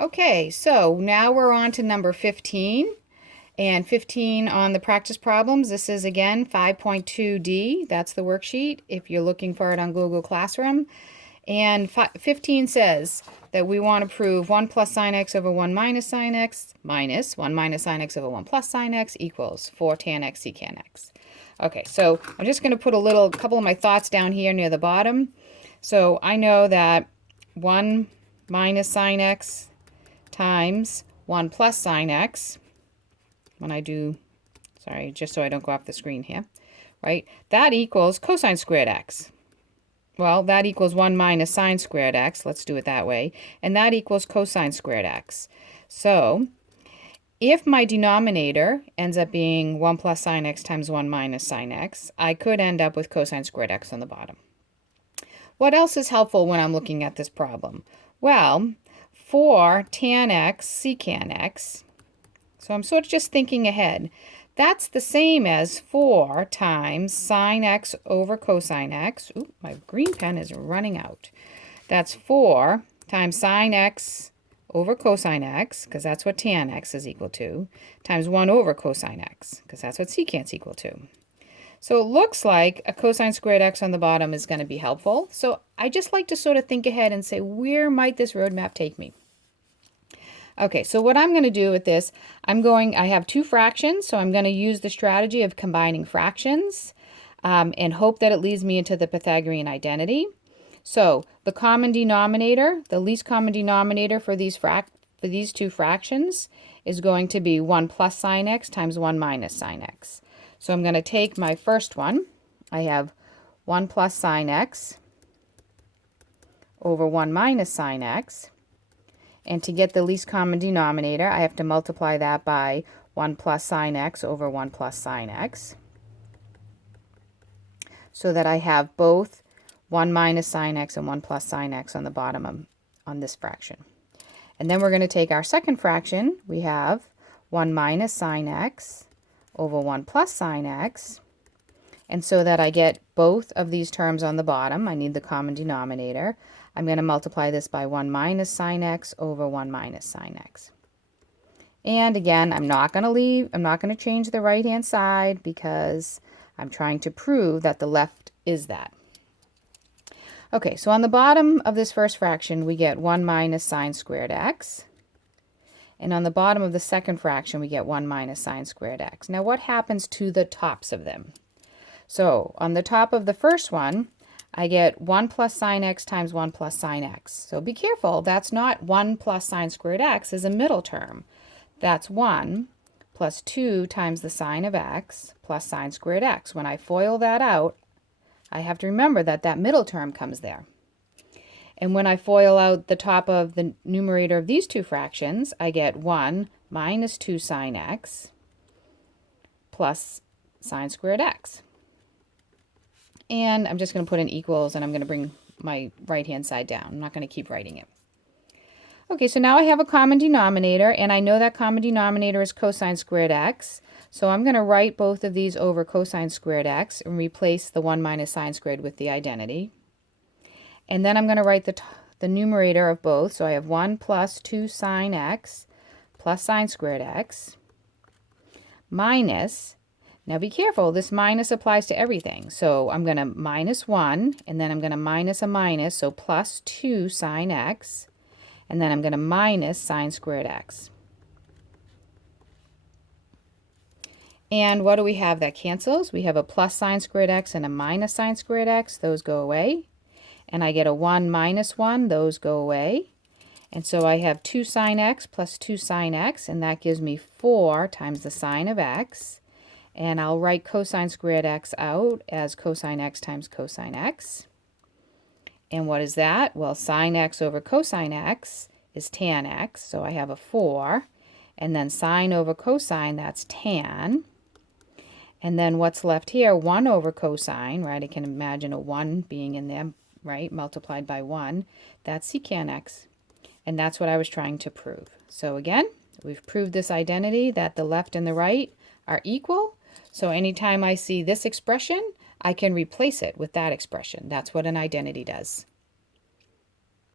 Okay, so now we're on to number 15. And 15 on the practice problems. This is again 5.2D. That's the worksheet if you're looking for it on Google Classroom. And 15 says that we want to prove 1 plus sine x over 1 minus sine x minus 1 minus sine x over 1 plus sine x equals 4 tan x secant x. Okay, so I'm just going to put a couple of my thoughts down here near the bottom. So I know that 1 minus sine x times 1 plus sine x, when I do, sorry, just so I don't go off the screen here, right? That equals cosine squared x. Well, that equals 1 minus sine squared x. Let's do it that way. And that equals cosine squared x. So if my denominator ends up being 1 plus sine x times 1 minus sine x, I could end up with cosine squared x on the bottom. What else is helpful when I'm looking at this problem? Well, 4 tan x secant x. So I'm sort of just thinking ahead. That's the same as 4 times sine x over cosine x. Ooh, my green pen is running out. That's 4 times sine x over cosine x, because that's what tan x is equal to, times 1 over cosine x, because that's what secant's equal to. So it looks like a cosine squared x on the bottom is going to be helpful. So I just like to sort of think ahead and say, where might this roadmap take me? Okay, so what I'm going to do with this, I have two fractions, so I'm going to use the strategy of combining fractions and hope that it leads me into the Pythagorean identity. So the common denominator, the least common denominator for these two fractions is going to be 1 plus sine x times 1 minus sine x. So I'm going to take my first one. I have 1 plus sine x over 1 minus sine x. And to get the least common denominator, I have to multiply that by 1 plus sine x over 1 plus sine x, so that I have both 1 minus sine x and 1 plus sine x on the bottom on this fraction. And then we're going to take our second fraction. We have 1 minus sine x over 1 plus sine x. And so that I get both of these terms on the bottom, I need the common denominator. I'm going to multiply this by 1 minus sine x over 1 minus sine x. And again, I'm not going to change the right-hand side because I'm trying to prove that the left is that. Okay, so on the bottom of this first fraction, we get 1 minus sine squared x. And on the bottom of the second fraction, we get 1 minus sine squared x. Now, what happens to the tops of them? So on the top of the first one, I get 1 plus sine x times 1 plus sine x. So be careful, that's not 1 plus sine squared x is a middle term. That's 1 plus 2 times the sine of x plus sine squared x. When I FOIL that out, I have to remember that that middle term comes there. And when I FOIL out the top of the numerator of these two fractions, I get 1 minus 2 sine x plus sine squared x. And I'm just going to put in equals, and I'm going to bring my right-hand side down. I'm not going to keep writing it. Okay, so now I have a common denominator, and I know that common denominator is cosine squared x. So I'm going to write both of these over cosine squared x and replace the 1 minus sine squared with the identity. And then I'm going to write the numerator of both. So I have 1 plus 2 sine x plus sine squared x minus, now be careful, this minus applies to everything. So I'm going to minus 1, and then I'm going to minus a minus, so plus 2 sine x, and then I'm going to minus sine squared x. And what do we have that cancels? We have a plus sine squared x and a minus sine squared x. Those go away. And I get a 1 minus 1. Those go away. And so I have 2 sine x plus 2 sine x, and that gives me 4 times the sine of x. And I'll write cosine squared x out as cosine x times cosine x. And what is that? Well, sine x over cosine x is tan x, so I have a 4. And then sine over cosine, that's tan. And then what's left here? 1 over cosine, right? I can imagine a 1 being in there, right? Multiplied by 1. That's secant x. And that's what I was trying to prove. So again, we've proved this identity that the left and the right are equal. So anytime I see this expression, I can replace it with that expression. That's what an identity does.